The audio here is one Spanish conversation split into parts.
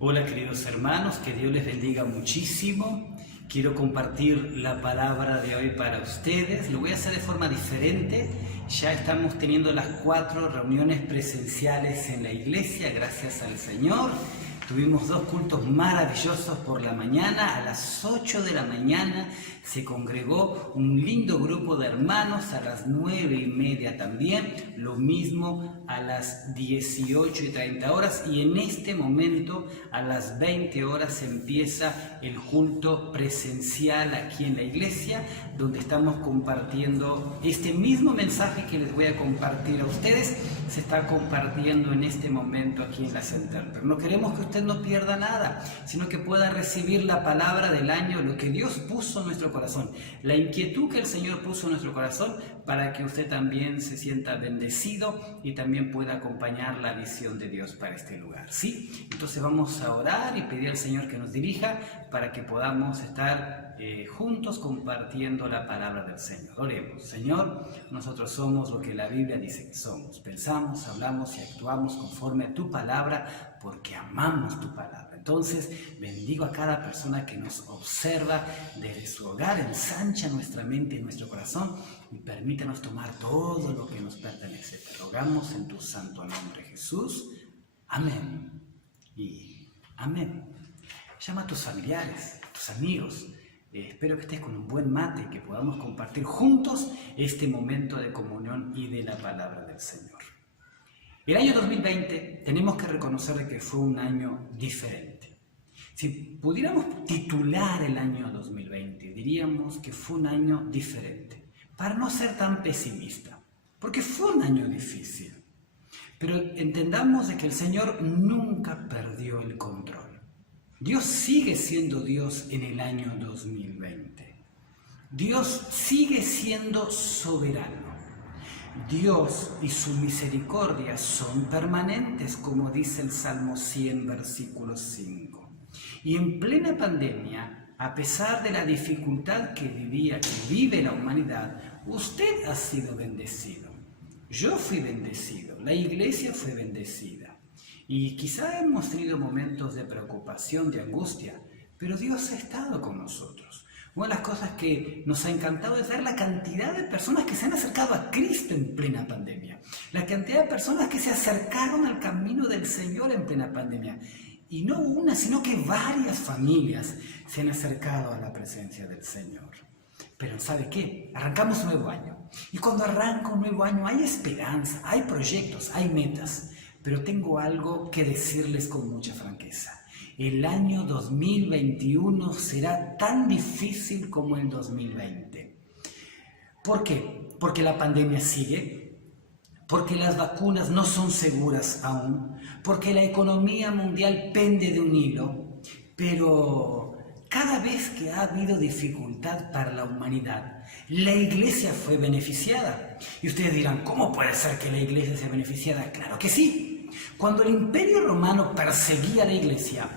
Hola queridos hermanos, que Dios les bendiga muchísimo. Quiero compartir la palabra de hoy para ustedes. Lo voy a hacer de forma diferente. Ya estamos teniendo las 4 reuniones presenciales en la iglesia, gracias al Señor. Tuvimos 2 cultos maravillosos por la mañana. A las 8 de la mañana se congregó un lindo grupo de hermanos, a las 9:30 también, lo mismo a las 18:30 horas, y en este momento a las 20 horas empieza el culto presencial aquí en la iglesia, donde estamos compartiendo este mismo mensaje que les voy a compartir a ustedes. Se está compartiendo en este momento aquí en la Center. Pero no queremos que usted no pierda nada, sino que pueda recibir la palabra del año, lo que Dios puso en nuestro corazón, la inquietud que el Señor puso en nuestro corazón, para que usted también se sienta bendecido y también pueda acompañar la visión de Dios para este lugar, ¿sí? Entonces vamos a orar y pedir al Señor que nos dirija para que podamos estar juntos compartiendo la palabra del Señor. Oremos. Señor, nosotros somos lo que la Biblia dice que somos. Pensamos, hablamos y actuamos conforme a tu palabra porque amamos tu palabra. Entonces, bendigo a cada persona que nos observa desde su hogar, ensancha nuestra mente y nuestro corazón y permítanos tomar todo lo que nos pertenece. Te rogamos en tu santo nombre, Jesús. Amén y amén. Llama a tus familiares, a tus amigos. Espero que estés con un buen mate y que podamos compartir juntos este momento de comunión y de la palabra del Señor. El año 2020 tenemos que reconocer que fue un año diferente. Si pudiéramos titular el año 2020, diríamos que fue un año diferente, para no ser tan pesimista, porque fue un año difícil. Pero entendamos de que el Señor nunca perdió el control. Dios sigue siendo Dios en el año 2020. Dios sigue siendo soberano. Dios y su misericordia son permanentes, como dice el Salmo 100, versículo 5. Y en plena pandemia, a pesar de la dificultad que vive la humanidad, usted ha sido bendecido. Yo fui bendecido, la iglesia fue bendecida. Y quizá hemos tenido momentos de preocupación, de angustia, pero Dios ha estado con nosotros. Una de las cosas que nos ha encantado es ver la cantidad de personas que se han acercado a Cristo en plena pandemia. La cantidad de personas que se acercaron al camino del Señor en plena pandemia. Y no una, sino que varias familias se han acercado a la presencia del Señor. Pero ¿sabe qué? Arrancamos un nuevo año. Y cuando arranca un nuevo año hay esperanza, hay proyectos, hay metas. Pero tengo algo que decirles con mucha franqueza. El año 2021 será tan difícil como el 2020. ¿Por qué? Porque la pandemia sigue, porque las vacunas no son seguras aún, porque la economía mundial pende de un hilo, pero cada vez que ha habido dificultad para la humanidad, la iglesia fue beneficiada. Y ustedes dirán, ¿cómo puede ser que la iglesia sea beneficiada? Claro que sí. Cuando el Imperio Romano perseguía a la iglesia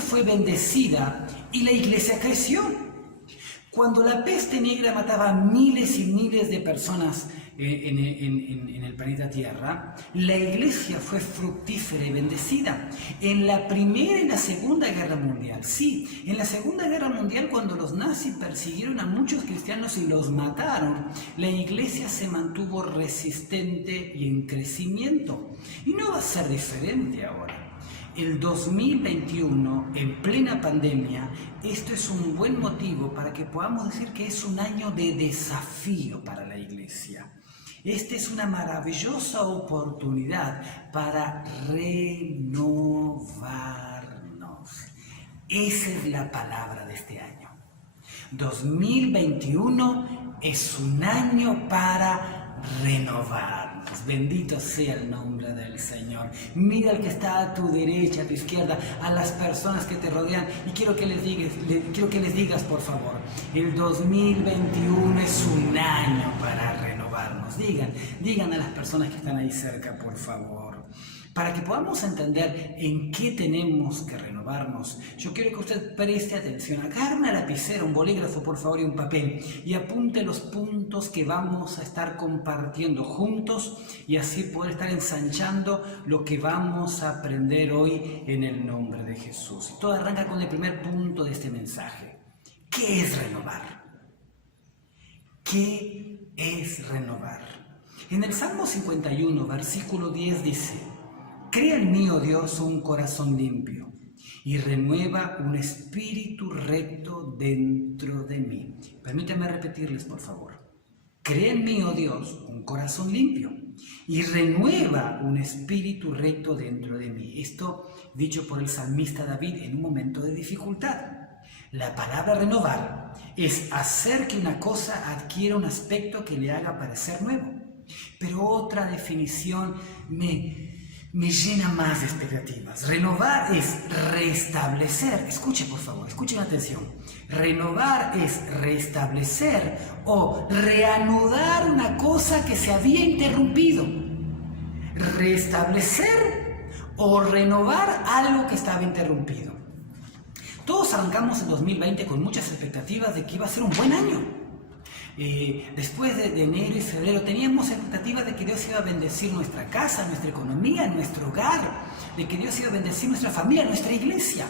fue bendecida y la iglesia creció. Cuando la peste negra mataba a miles y miles de personas en el planeta Tierra, la iglesia fue fructífera y bendecida. En la Primera y la Segunda Guerra Mundial, sí, en la Segunda Guerra Mundial, cuando los nazis persiguieron a muchos cristianos y los mataron, la iglesia se mantuvo resistente y en crecimiento. Y no va a ser diferente ahora. El 2021, en plena pandemia, esto es un buen motivo para que podamos decir que es un año de desafío para la iglesia. Esta es una maravillosa oportunidad para renovarnos. Esa es la palabra de este año. 2021 es un año para renovarnos. Bendito sea el nombre del Señor. Mira al que está a tu derecha, a tu izquierda, a las personas que te rodean, y quiero que les digas, por favor, el 2021 es un año para renovarnos. Digan a las personas que están ahí cerca, por favor. para que podamos entender en qué tenemos que renovarnos, yo quiero que usted preste atención. Agarre una lapicera, un bolígrafo, por favor, y un papel, y apunte los puntos que vamos a estar compartiendo juntos y así poder estar ensanchando lo que vamos a aprender hoy en el nombre de Jesús. Y todo arranca con el primer punto de este mensaje. ¿Qué es renovar? ¿Qué es renovar? En el Salmo 51, versículo 10 dice: crea en mí, oh Dios, un corazón limpio y renueva un espíritu recto dentro de mí. Permítanme repetirles, por favor. Crea en mí, oh Dios, un corazón limpio y renueva un espíritu recto dentro de mí. Esto dicho por el salmista David en un momento de dificultad. La palabra renovar es hacer que una cosa adquiera un aspecto que le haga parecer nuevo. Pero otra definición me llena más de expectativas. Renovar es restablecer. Escuchen, por favor, escuchen atención. Renovar es restablecer o reanudar una cosa que se había interrumpido. Restablecer o renovar algo que estaba interrumpido. Todos arrancamos en 2020 con muchas expectativas de que iba a ser un buen año. Después de enero y febrero teníamos expectativas de que Dios iba a bendecir nuestra casa, nuestra economía, nuestro hogar, de que Dios iba a bendecir nuestra familia, nuestra iglesia.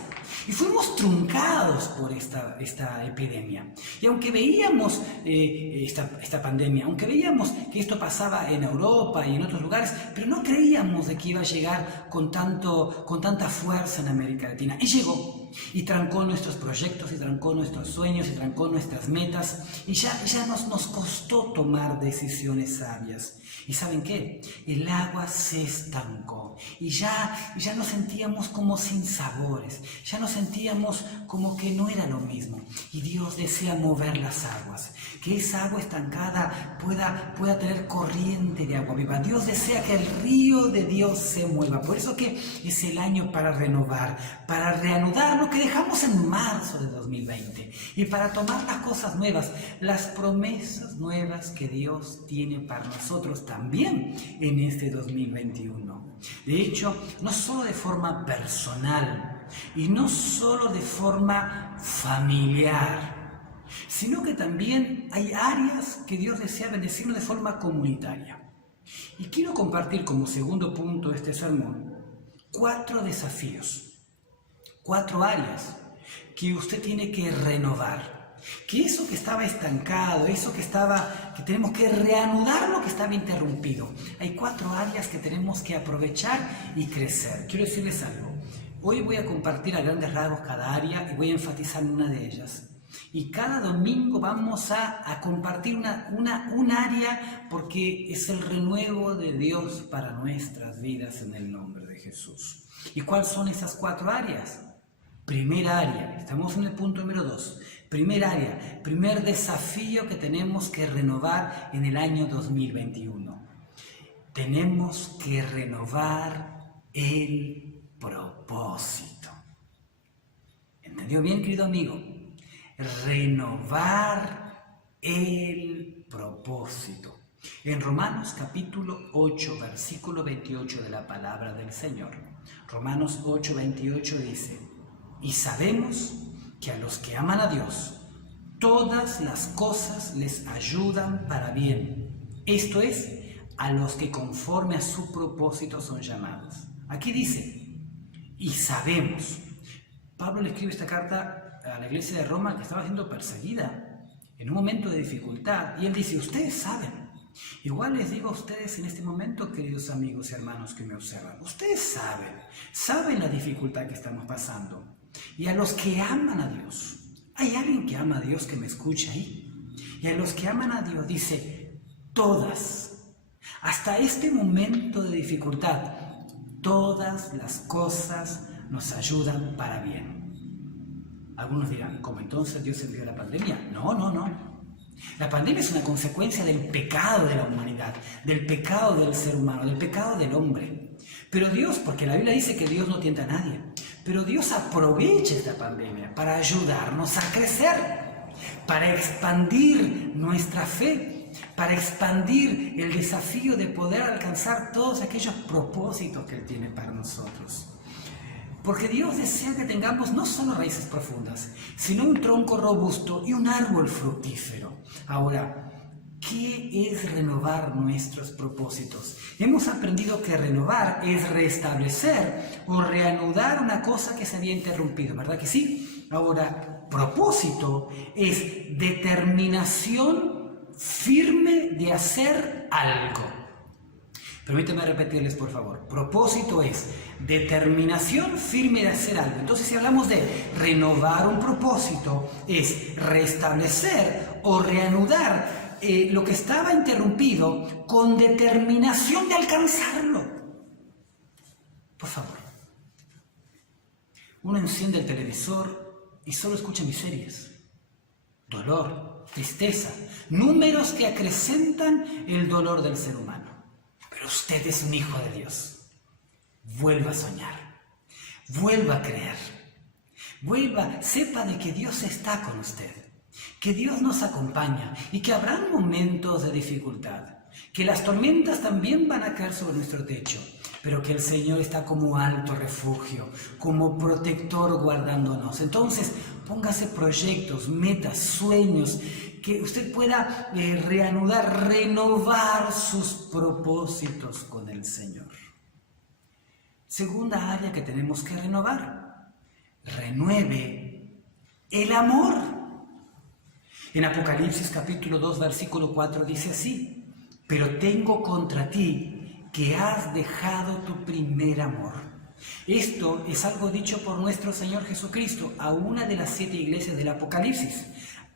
Y fuimos truncados por esta epidemia. Y aunque veíamos esta pandemia, aunque veíamos que esto pasaba en Europa y en otros lugares, pero no creíamos de que iba a llegar con tanta fuerza en América Latina. Y llegó. Y trancó nuestros proyectos, y trancó nuestros sueños, y trancó nuestras metas. Y ya nos costó tomar decisiones sabias. ¿Y saben qué? El agua se estancó. Y ya nos sentíamos como sin sabores. Ya nos sentíamos como que no era lo mismo. Y Dios desea mover las aguas. Que esa agua estancada pueda tener corriente de agua viva. Dios desea que el río de Dios se mueva. Por eso que es el año para renovar, para reanudar lo que dejamos en marzo de 2020 y para tomar las cosas nuevas, las promesas nuevas que Dios tiene para nosotros también en este 2021. De hecho, no solo de forma personal y no solo de forma familiar, sino que también hay áreas que Dios desea bendecirnos de forma comunitaria. Y quiero compartir como segundo punto de este sermón 4 desafíos, 4 áreas que usted tiene que renovar. Que eso que estaba estancado, eso que tenemos que reanudar lo que estaba interrumpido. Hay 4 áreas que tenemos que aprovechar y crecer. Quiero decirles algo. Hoy voy a compartir a grandes rasgos cada área y voy a enfatizar en una de ellas. Y cada domingo vamos a compartir un área porque es el renuevo de Dios para nuestras vidas en el nombre de Jesús. ¿Y cuáles son esas 4 áreas? Primera área, estamos en el punto número 2. Primera área, primer desafío que tenemos que renovar en el año 2021. Tenemos que renovar el propósito. ¿Entendió bien, querido amigo? Renovar el propósito. En Romanos capítulo 8, versículo 28 de la palabra del Señor. Romanos 8, 28 dice: y sabemos que a los que aman a Dios, todas las cosas les ayudan para bien. Esto es, a los que conforme a su propósito son llamados. Aquí dice, y sabemos. Pablo le escribe esta carta a la iglesia de Roma que estaba siendo perseguida en un momento de dificultad. Y él dice, ustedes saben. Igual les digo a ustedes en este momento, queridos amigos y hermanos que me observan, ustedes saben la dificultad que estamos pasando. Y a los que aman a Dios, ¿hay alguien que ama a Dios que me escuche ahí? Y a los que aman a Dios dice, todas, hasta este momento de dificultad, todas las cosas nos ayudan para bien. Algunos dirán, ¿cómo entonces Dios envió la pandemia? No. La pandemia es una consecuencia del pecado de la humanidad, del pecado del ser humano, del pecado del hombre. Pero Dios, porque la Biblia dice que Dios no tienta a nadie, pero Dios aprovecha esta pandemia para ayudarnos a crecer, para expandir nuestra fe qué? Para expandir el desafío de poder alcanzar todos aquellos propósitos que Él tiene para nosotros. Porque Dios desea que tengamos no solo raíces profundas, sino un tronco robusto y un árbol fructífero. Ahora, ¿qué es renovar nuestros propósitos? Hemos aprendido que renovar es restablecer o reanudar una cosa que se había interrumpido, ¿verdad que sí? Ahora, propósito es determinación firme de hacer algo. Permíteme repetirles, por favor. Propósito es determinación firme de hacer algo. Entonces, si hablamos de renovar un propósito, es restablecer o reanudar lo que estaba interrumpido con determinación de alcanzarlo. Por favor. Uno enciende el televisor y solo escucha miserias, dolor, tristeza, números que acrecentan el dolor del ser humano. Pero usted es un hijo de Dios. Vuelva a soñar, vuelva a creer, sepa de que Dios está con usted, que Dios nos acompaña y que habrá momentos de dificultad, que las tormentas también van a caer sobre nuestro techo, pero que el Señor está como alto refugio, como protector guardándonos. Entonces, póngase proyectos, metas, sueños, que usted pueda reanudar, renovar sus propósitos con el Señor. Segunda área que tenemos que renovar. Renueve el amor. En Apocalipsis capítulo 2, versículo 4 dice así: pero tengo contra ti que has dejado tu primer amor. Esto es algo dicho por nuestro Señor Jesucristo a una de las 7 iglesias del Apocalipsis.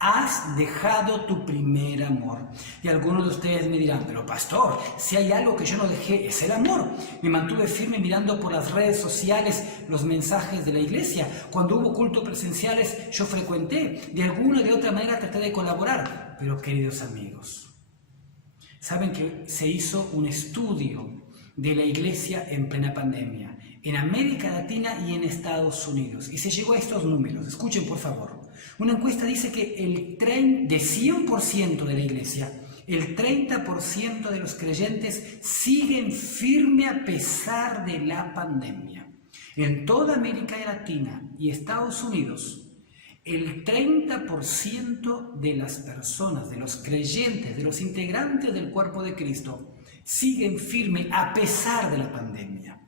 Has dejado tu primer amor. Y algunos de ustedes me dirán: pero pastor, si hay algo que yo no dejé, es el amor. Me mantuve firme mirando por las redes sociales los mensajes de la iglesia. Cuando hubo cultos presenciales, yo frecuenté. De alguna o de otra manera traté de colaborar. Pero queridos amigos, saben que se hizo un estudio de la iglesia en plena pandemia, en América Latina y en Estados Unidos. Y se llegó a estos números. Escuchen, por favor. Una encuesta dice que de 100% de la iglesia, el 30% de los creyentes siguen firme a pesar de la pandemia. En toda América Latina y Estados Unidos, el 30% de las personas, de los creyentes, de los integrantes del cuerpo de Cristo, siguen firme a pesar de la pandemia.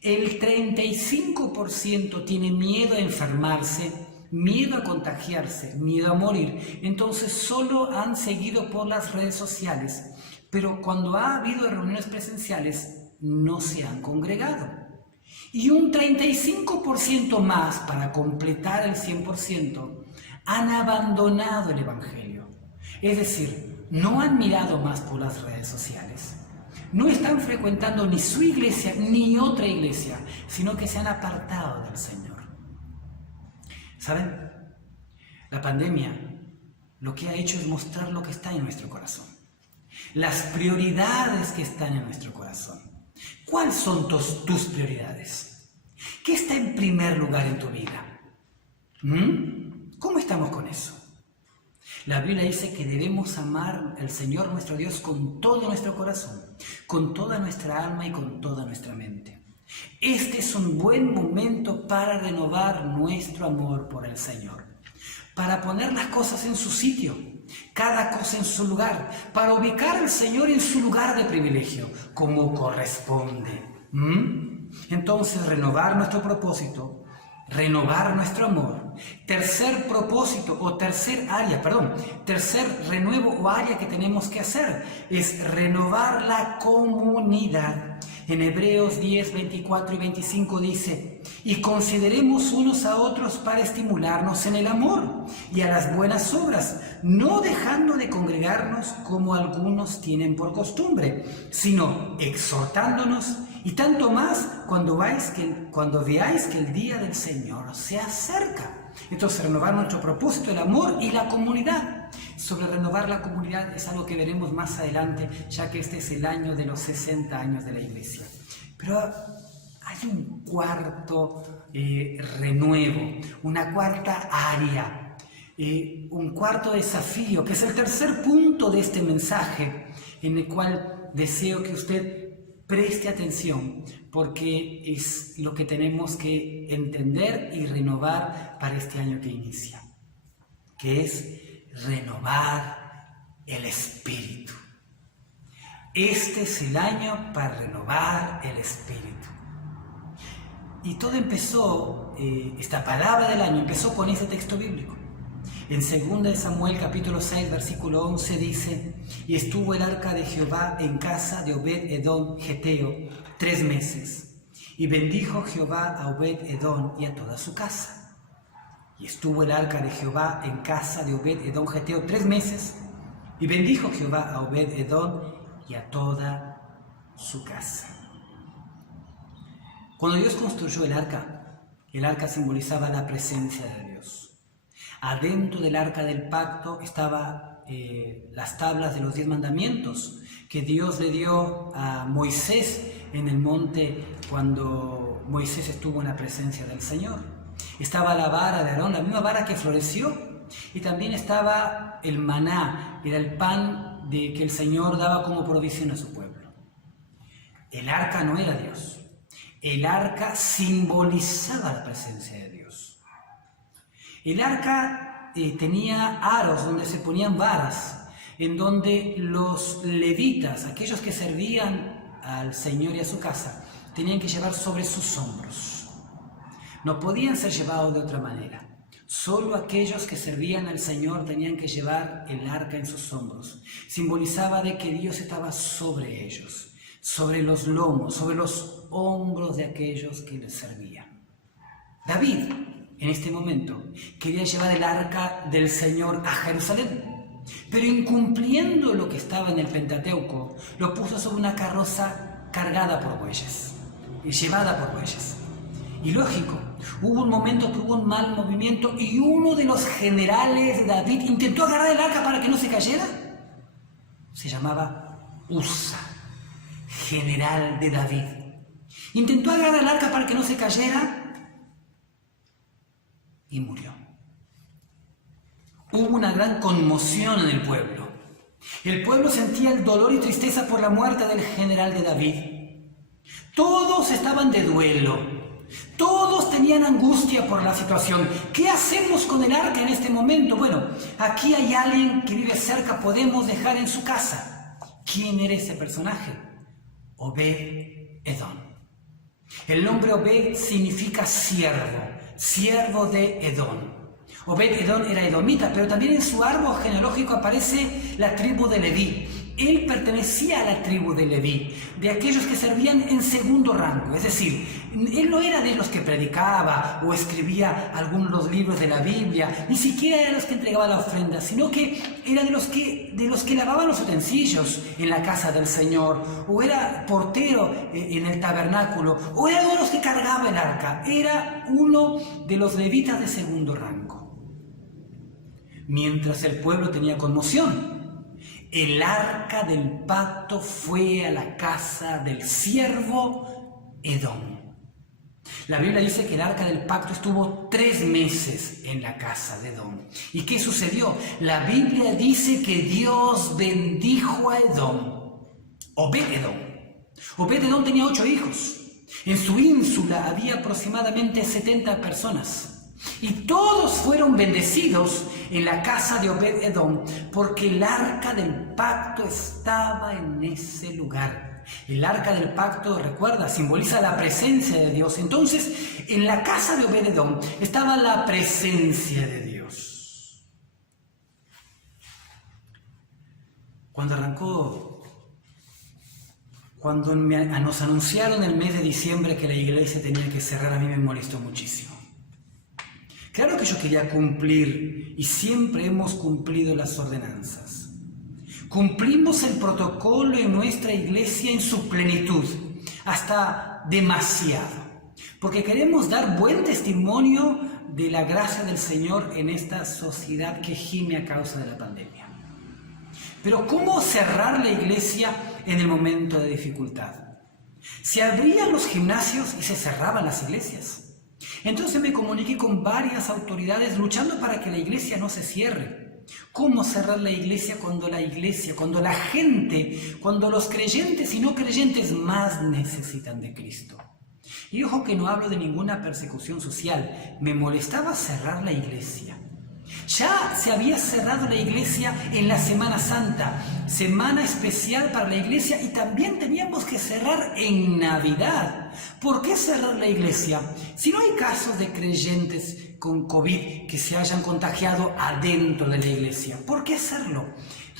El 35% tiene miedo a enfermarse, miedo a contagiarse, miedo a morir. Entonces solo han seguido por las redes sociales, pero cuando ha habido reuniones presenciales no se han congregado. Y un 35% más, para completar el 100%, han abandonado el Evangelio. Es decir, no han mirado más por las redes sociales. No están frecuentando ni su iglesia ni otra iglesia, sino que se han apartado del Señor. ¿Saben? La pandemia lo que ha hecho es mostrar lo que está en nuestro corazón. Las prioridades que están en nuestro corazón. ¿Cuáles son tus prioridades? ¿Qué está en primer lugar en tu vida? ¿Cómo estamos con eso? La Biblia dice que debemos amar al Señor nuestro Dios con todo nuestro corazón, con toda nuestra alma y con toda nuestra mente. Este es un buen momento para renovar nuestro amor por el Señor, para poner las cosas en su sitio, cada cosa en su lugar, para ubicar al Señor en su lugar de privilegio, como corresponde. Entonces, renovar nuestro propósito, renovar nuestro amor. Tercer renuevo o área que tenemos que hacer es renovar la comunidad. En Hebreos 10, 24 y 25 dice: y consideremos unos a otros para estimularnos en el amor y a las buenas obras, no dejando de congregarnos como algunos tienen por costumbre, sino exhortándonos, y tanto más cuando veáis que el día del Señor se acerca. Entonces, renovar nuestro propósito, el amor y la comunidad. Sobre renovar la comunidad es algo que veremos más adelante, ya que este es el año de los 60 años de la iglesia. Pero hay un cuarto renuevo, una cuarta área. un cuarto desafío, que es el tercer punto de este mensaje, en el cual deseo que usted preste atención, porque es lo que tenemos que entender y renovar para este año que inicia, que es renovar el espíritu. Este es el año para renovar el espíritu. Y todo empezó, esta palabra del año empezó con ese texto bíblico. En 2 Samuel capítulo 6 versículo 11 dice: y estuvo el arca de Jehová en casa de Obed-edom geteo 3 meses, y bendijo Jehová a Obed-edom y a toda su casa. Y estuvo el arca de Jehová en casa de Obed-edom geteo 3 meses, y bendijo Jehová a Obed-edom y a toda su casa. Cuando Dios construyó el arca simbolizaba la presencia de Dios. Adentro del arca del pacto estaban las tablas de los 10 mandamientos que Dios le dio a Moisés en el monte cuando Moisés estuvo en la presencia del Señor. Estaba la vara de Aarón, la misma vara que floreció, y también estaba el maná, era el pan que el Señor daba como provisión a su pueblo. El arca no era Dios. El arca simbolizaba la presencia de Dios. El arca tenía aros donde se ponían varas, en donde los levitas, aquellos que servían al Señor y a su casa, tenían que llevar sobre sus hombros. No podían ser llevados de otra manera. Solo aquellos que servían al Señor tenían que llevar el arca en sus hombros. Simbolizaba de que Dios estaba sobre ellos, sobre los lomos, sobre los hombros de aquellos que les servían. David, en este momento, quería llevar el arca del Señor a Jerusalén, pero incumpliendo lo que estaba en el Pentateuco, lo puso sobre una carroza cargada por bueyes y llevada por bueyes. Y lógico, hubo un momento que hubo un mal movimiento y uno de los generales de David intentó agarrar el arca para que no se cayera. Se llamaba Usa, general de David. Intentó agarrar el arca para que no se cayera y murió. Hubo una gran conmoción en el pueblo. El pueblo sentía el dolor y tristeza por la muerte del general de David. Todos estaban de duelo. Todos tenían angustia por la situación. ¿Qué hacemos con el arca en este momento? Bueno, aquí hay alguien que vive cerca, podemos dejar en su casa. ¿Quién era ese personaje? Obed-edom. El nombre Obed significa siervo, siervo de Edom. Obed-edom era edomita, pero también en su árbol genealógico aparece la tribu de Leví. Él pertenecía a la tribu de Leví, de aquellos que servían en segundo rango. Es decir, él no era de los que predicaba o escribía algunos de los libros de la Biblia, ni siquiera era de los que entregaba la ofrenda, sino que era de los que lavaban los utensilios en la casa del Señor, o era portero en el tabernáculo, o era de los que cargaba el arca. Era uno de los levitas de segundo rango. Mientras el pueblo tenía conmoción, el arca del pacto fue a la casa del siervo Edom. La Biblia dice que el arca del pacto estuvo 3 meses en la casa de Edom. ¿Y qué sucedió? La Biblia dice que Dios bendijo a Edom, Obed-edom. Obed-edom tenía 8 hijos. En su ínsula había aproximadamente 70 personas. Y todos fueron bendecidos en la casa de Obed-edom porque el arca del pacto estaba en ese lugar. El arca del pacto, recuerda, simboliza la presencia de Dios. Entonces, en la casa de Obed-edom estaba la presencia de Dios. Cuando nos anunciaron el mes de diciembre que la iglesia tenía que cerrar, a mí me molestó muchísimo. Claro que yo quería cumplir, y siempre hemos cumplido las ordenanzas. Cumplimos el protocolo en nuestra iglesia en su plenitud, hasta demasiado, porque queremos dar buen testimonio de la gracia del Señor en esta sociedad que gime a causa de la pandemia. Pero ¿cómo cerrar la iglesia en el momento de dificultad? Se abrían los gimnasios y se cerraban las iglesias. Entonces me comuniqué con varias autoridades luchando para que la iglesia no se cierre. ¿Cómo cerrar la iglesia, cuando la gente, cuando los creyentes y no creyentes más necesitan de Cristo? Y ojo que no hablo de ninguna persecución social, me molestaba cerrar la iglesia. Ya se había cerrado la iglesia en la Semana Santa, semana especial para la iglesia, y también teníamos que cerrar en Navidad. ¿Por qué cerrar la iglesia? Si no hay casos de creyentes con COVID que se hayan contagiado adentro de la iglesia, ¿por qué hacerlo?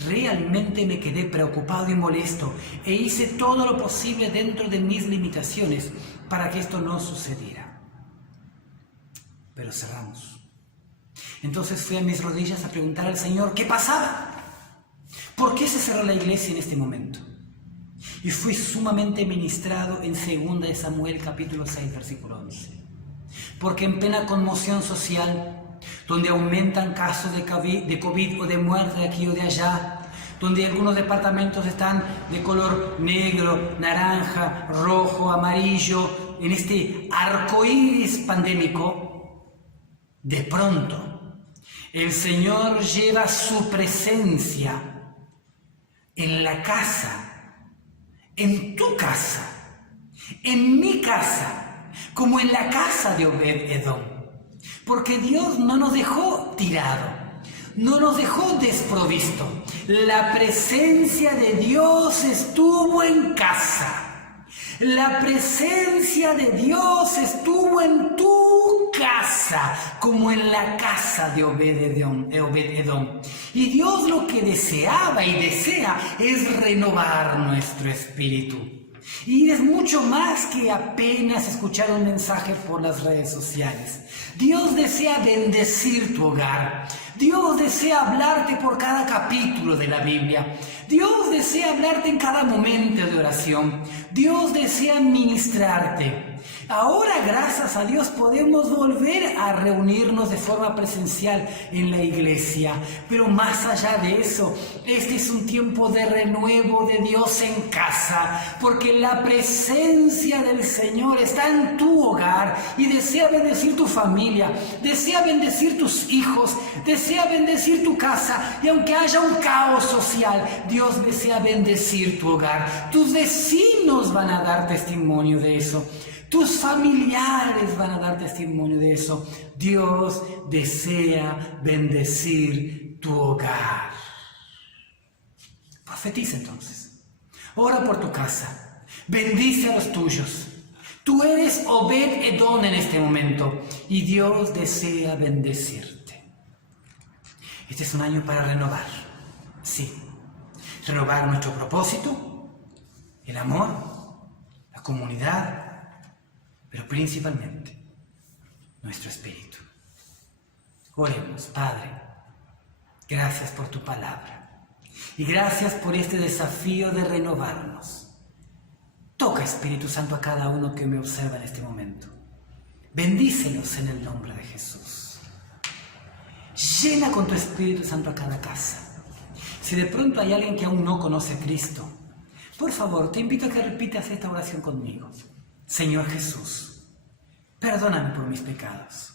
Realmente me quedé preocupado y molesto e hice todo lo posible dentro de mis limitaciones para que esto no sucediera. Pero cerramos. Entonces fui a mis rodillas a preguntar al Señor qué pasaba. ¿Por qué se cerró la iglesia en este momento? Y fui sumamente ministrado en 2 de Samuel capítulo 6 versículo 11. Porque en plena conmoción social, donde aumentan casos de COVID o de muerte de aquí o de allá, donde algunos departamentos están de color negro, naranja, rojo, amarillo, en este arcoíris pandémico, de pronto el Señor lleva su presencia en la casa, en tu casa, en mi casa, como en la casa de Obed-Edom. Porque Dios no nos dejó tirado, no nos dejó desprovisto. La presencia de Dios estuvo en casa. La presencia de Dios estuvo en tu casa, como en la casa de Obed-Edom. Y Dios lo que deseaba y desea es renovar nuestro espíritu. Y es mucho más que apenas escuchar un mensaje por las redes sociales. Dios desea bendecir tu hogar. Dios desea hablarte por cada capítulo de la Biblia. Dios desea hablarte en cada momento de oración. Dios desea ministrarte. Ahora, gracias a Dios, podemos volver a reunirnos de forma presencial en la iglesia. Pero más allá de eso, este es un tiempo de renuevo de Dios en casa, porque la presencia del Señor está en tu hogar y desea bendecir tu familia, desea bendecir tus hijos, desea bendecir tu casa. Y aunque haya un caos social, Dios desea bendecir tu hogar. Tus vecinos van a dar testimonio de eso. Tus familiares van a dar testimonio de eso. Dios desea bendecir tu hogar. Profetiza entonces. Ora por tu casa. Bendice a los tuyos. Tú eres Obed-Edom en este momento y Dios desea bendecirte. Este es un año para renovar. Sí. Renovar nuestro propósito, el amor, la comunidad, pero principalmente nuestro espíritu. Oremos. Padre, gracias por tu palabra y gracias por este desafío de renovarnos. Toca, Espíritu Santo, a cada uno que me observa en este momento. Bendícelos en el nombre de Jesús. Llena con tu Espíritu Santo a cada casa. Si de pronto hay alguien que aún no conoce a Cristo, por favor, te invito a que repitas esta oración conmigo. Señor Jesús, perdóname por mis pecados.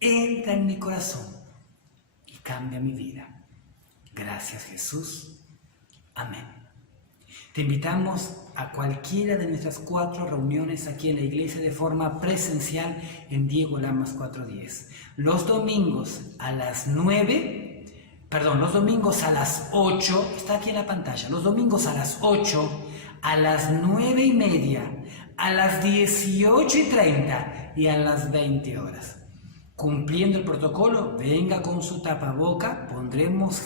Entra en mi corazón y cambia mi vida. Gracias, Jesús. Amén. Te invitamos a cualquiera de nuestras 4 reuniones aquí en la iglesia de forma presencial en Diego Lamas 410. Los domingos a las 8, está aquí en la pantalla, los domingos a las 8, a las 9:30, a las 18:30 y a las 20 horas. Cumpliendo el protocolo, venga con su tapaboca, pondremos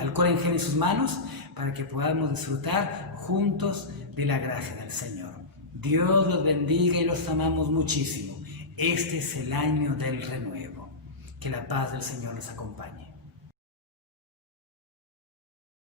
alcohol en gel en sus manos para que podamos disfrutar juntos de la gracia del Señor. Dios los bendiga y los amamos muchísimo. Este es el año del renuevo. Que la paz del Señor los acompañe.